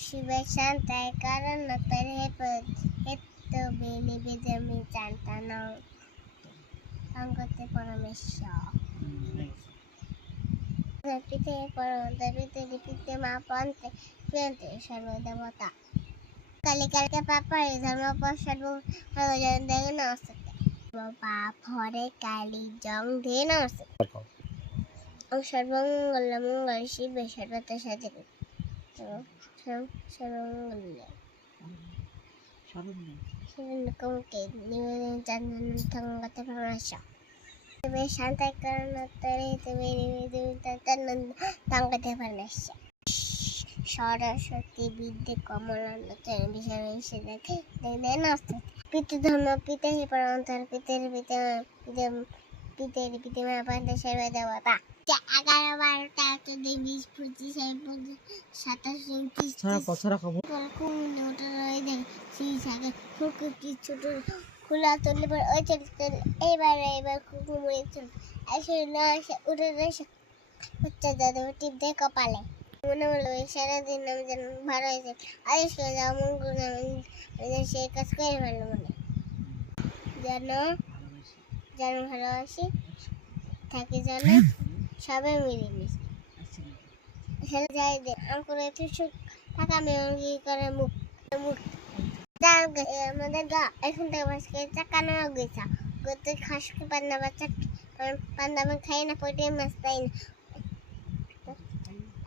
शिवाय शांत आहे कारण तर हे हेत बेली बेदमी चांताना अंगते परमेश्वर पिते परमते पिते पिते मा पंते पिते सर्वदेवता कालिका पापा धर्म पर सर्व देव नमस्ते बाबा भरे काली जंग दे नमस्ते सर्वमंगल मंगल शिव सर्वत साधिके सर्वमंगल शरणकंके निवेदन चंदन संगते परमेश्वर शिवाय शांत आहे कारण तर निवेदन चंदन संगते परमेश्वर सरस्वती विद्या कमलाते विषय दे नमस्ते पितृ धर्म पिते ही परमांतर पिते पिते महापांत सर्व देवता 11 12 20 25 27 ছোট খোলা চললে পর ওই চলতে এবার কুকুরে চল আসে না আসে উঠে এসে হচ্ছে দাদা টিপ দিয়ে কপালে মনে হলো সারাদিন আমি যেন ভালো হয়েছে আয়ুষ করে যাও মঙ্গল সে কাজ করে ভালো মনে যেন ভালোবাসি থাকে যেন সবাই মিলেমিশে যাই দে আমার একটু সুখ টাকা মেয়ে করে মুখ আমাদের গা এখন থেকে বাসকে চাকানো গেছা গতে খাসকে পান্না বাচ্চা পান্না খাই না পটে মাছ তাই না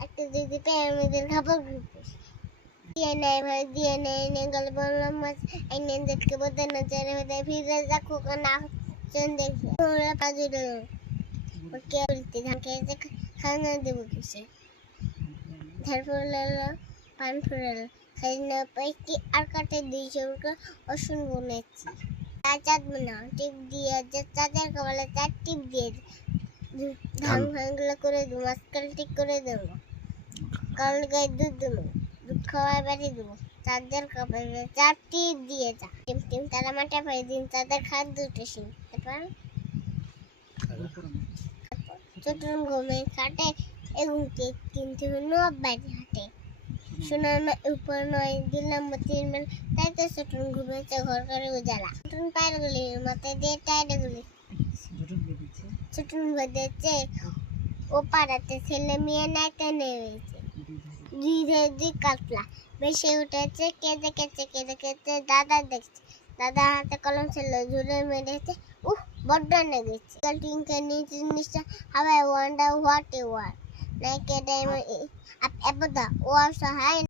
একটা দিদি পেয়ে আমাদের খাবার দিয়ে নেয় ভাই দিয়ে নেয় গেলে বললাম মাছ এনে দেখতে বলতে না চারে হতে ফিরে যাকো না চন দেখি ওরা পাজুরে ওকে বলতে ধানকে খানা দেবো কিসে ধারফুলালো পান ফুলালো খাই না পাই কি আর কাটে দিয়েছে ওকে অসুন বলেছি চাঁদ না টিপ দিয়ে চাঁদের কপালে 4 টিপ দিয়ে ধান ভাঙগুলো করে দেবো মাঝখান ঠিক করে দেবো কাল গায়ে দুধ দেবো দুধ খাওয়াই বাড়ি দেবো চাঁদের কপালে 4 টিপ দিয়ে যা টিম তারা মাঠে পাই দিন চাঁদের খাদ্য দুটো সিং তারপর চতুর্ন ঘুমে কাটে এগুনকে কিন্তু বাইরে হাঁটে সোনার উপর নয় দিলাম 3 মেল তাই তো চতুর্ন ঘুমেছে ঘর করে উজালা চতুর্ন পায়ের গুলি মাথায় দিয়ে টাইডে গুলি চতুর্ন বেঁধেছে ও পাড়াতে ছেলে মেয়ে নাইতে নেমেছে দুই কাতলা বেশি উঠেছে কেঁদে দাদা দেখছে দাদা হাতে কলম ছিল ঝুলে মেরেছে বড্ড লেগেছে টিঙ্কে নিয়ে জিনিসটা হাওয়ায় ওয়ান্ডার হোয়াট ইউ আর নাকি ডায়মন্ড আপদা ও সহায়